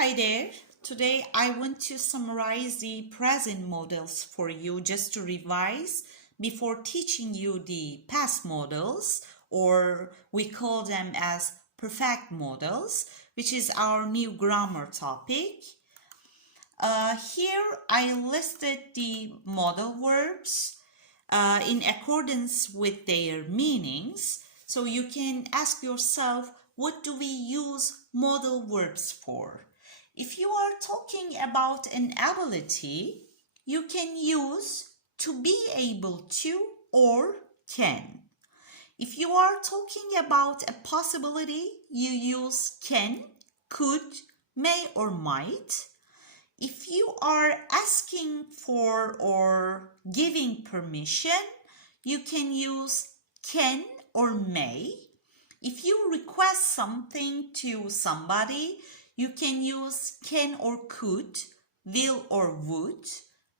Hi there. Today I want to summarize the present models for you just to revise before teaching you the past models, or we call them as perfect models, which is our new grammar topic. Here I listed the modal verbs in accordance with their meanings. So you can ask yourself, what do we use modal verbs for? If you are talking about an ability, you can use to be able to or can. If you are talking about a possibility, you use can, could, may or might. If you are asking for or giving permission, you can use can or may. If you request something to somebody, you can use can or could, will or would,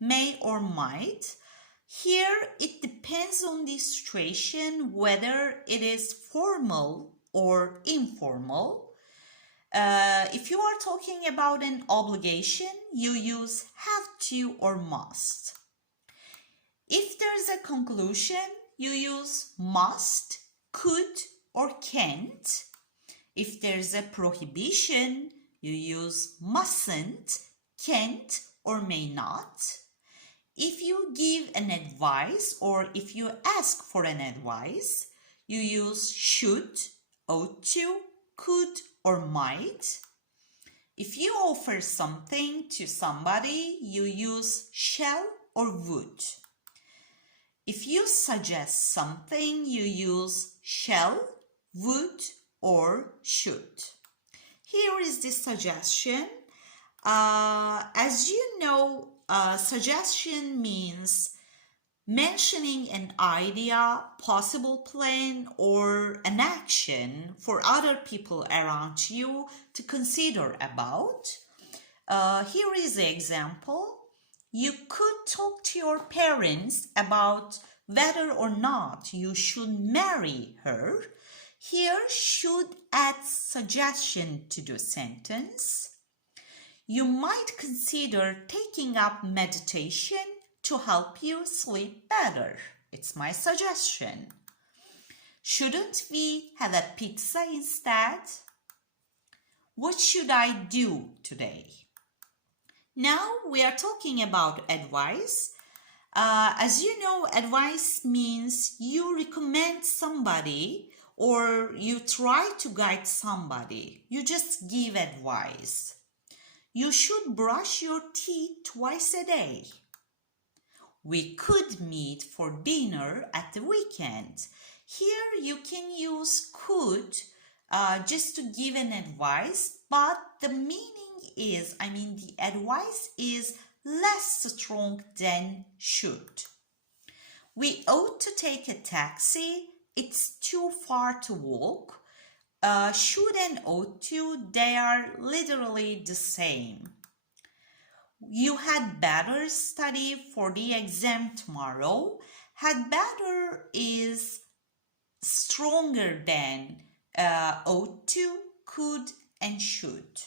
may or might. Here it depends on the situation whether it is formal or informal. If you are talking about an obligation, you use have to or must. If there's a conclusion, you use must, could or can't. If there's a prohibition, you use mustn't, can't or may not. If you give an advice or if you ask for an advice, you use should, ought to, could or might. If you offer something to somebody, you use shall or would. If you suggest something, you use shall, would or should. Here is the suggestion. As you know, suggestion means mentioning an idea, possible plan, or an action for other people around you to consider about. Here is the example. You could talk to your parents about whether or not you should marry her. Here, should adds suggestion to the sentence. You might consider taking up meditation to help you sleep better. It's my suggestion. Shouldn't we have a pizza instead? What should I do today? Now we are talking about advice. As you know, advice means you recommend somebody or you try to guide somebody. You just give advice. You should brush your teeth twice a day. We could meet for dinner at the weekend. Here you can use could just to give an advice, but the meaning is, the advice is less strong than should. We ought to take a taxi. It's too far to walk. Should and ought to, they are literally the same. You had better study for the exam tomorrow. Had better is stronger than ought to, could, and should.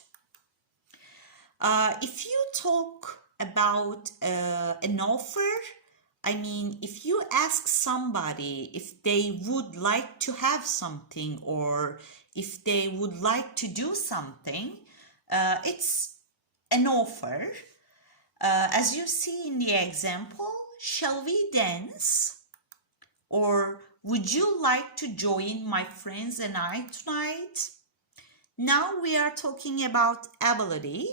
If you talk about an offer, if you ask somebody if they would like to have something or if they would like to do something, it's an offer. As you see in the example, shall we dance? Or would you like to join my friends and I tonight? Now we are talking about ability.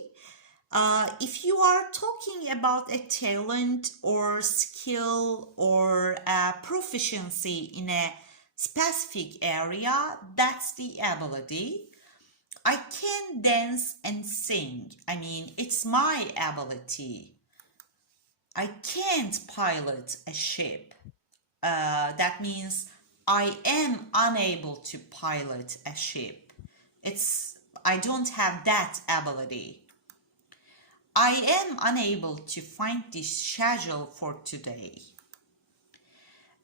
If you are talking about a talent or skill or a proficiency in a specific area, that's the ability. I can dance and sing. It's my ability. I can't pilot a ship. That means I am unable to pilot a ship. I don't have that ability. I am unable to find the schedule for today.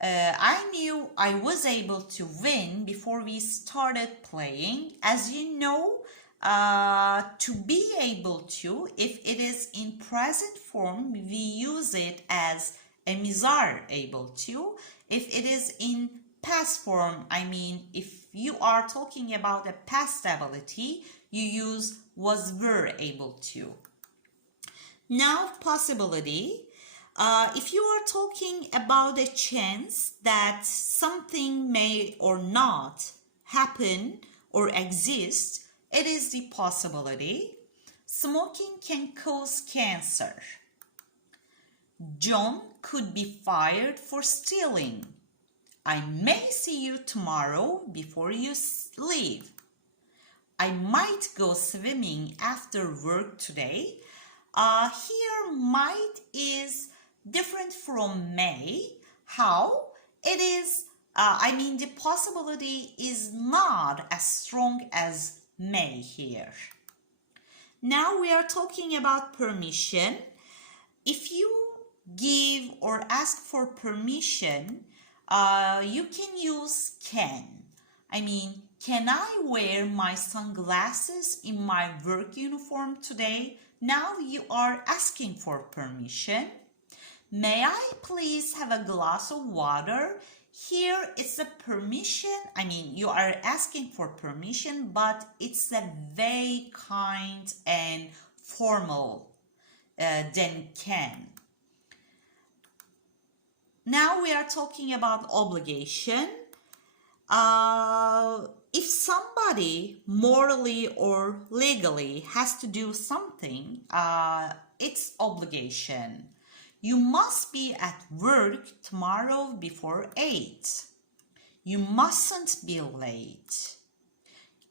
I knew I was able to win before we started playing. As you know, To be able to, if it is in present form, we use it as Deniz are able to. If it is in past form, I mean, if you are talking about a past ability, you use was were able to. Now, possibility. If you are talking about a chance that something may or not happen or exist, it is the possibility. Smoking can cause cancer. John could be fired for stealing. I may see you tomorrow before you leave. I might go swimming after work today. Here, might is different from may. How? It is, the possibility is not as strong as may here. Now we are talking about permission. If you give or ask for permission, you can use can. Can I wear my sunglasses in my work uniform today? Now you are asking for permission. May I please have a glass of water? Here it's a permission. You are asking for permission, but it's a vague kind and formal than can. Now we are talking about obligation. If somebody morally or legally has to do something, it's obligation. You must be at work tomorrow before 8. You mustn't be late.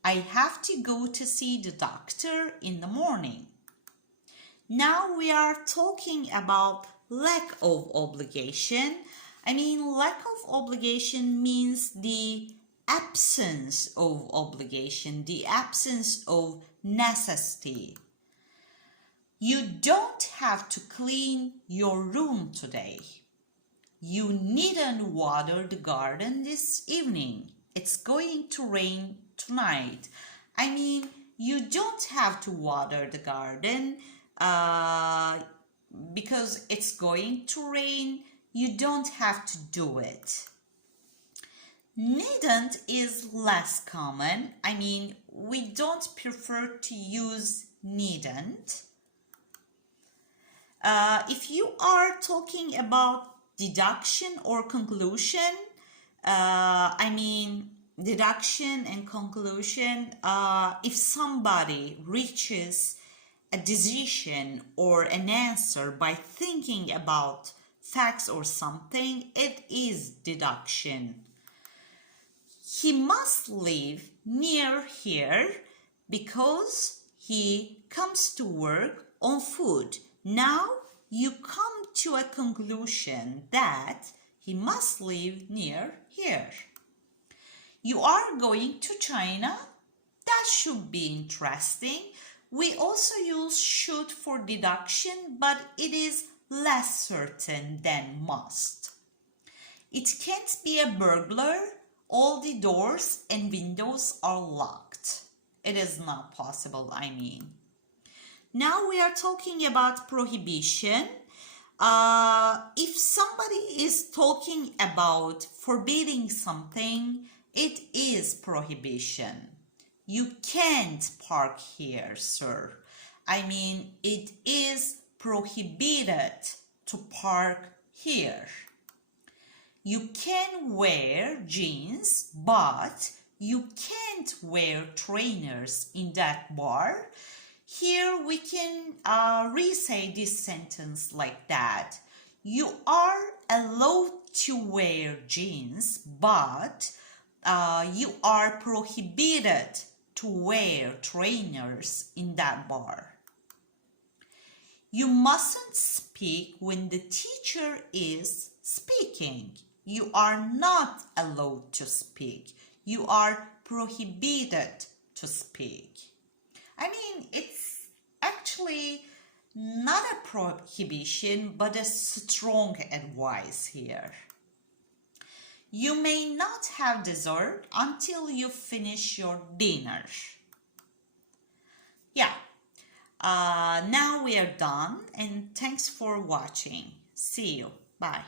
I have to go to see the doctor in the morning. Now we are talking about lack of obligation. Lack of obligation means the absence of obligation, the absence of necessity. You don't have to clean your room today. You needn't water the garden this evening. It's going to rain tonight. You don't have to water the garden because it's going to rain. You don't have to do it. Needn't is less common. We don't prefer to use needn't. If you are talking about deduction or conclusion, deduction and conclusion, if somebody reaches a decision or an answer by thinking about facts or something, it is deduction. He must live near here because he comes to work on foot. Now you come to a conclusion that he must live near here. You are going to China? That should be interesting. We also use should for deduction, but it is less certain than must. It can't be a burglar. All the doors and windows are locked. It is not possible, Now we are talking about prohibition. If somebody is talking about forbidding something, it is prohibition. You can't park here, sir. It is prohibited to park here. You can wear jeans, but you can't wear trainers in that bar. Here we can re-say this sentence like that. You are allowed to wear jeans, but you are prohibited to wear trainers in that bar. You mustn't speak when the teacher is speaking. You are not allowed to speak. You are prohibited to speak. It's actually not a prohibition, but a strong advice here. You may not have dessert until you finish your dinner. Yeah, now we are done, and thanks for watching. See you. Bye.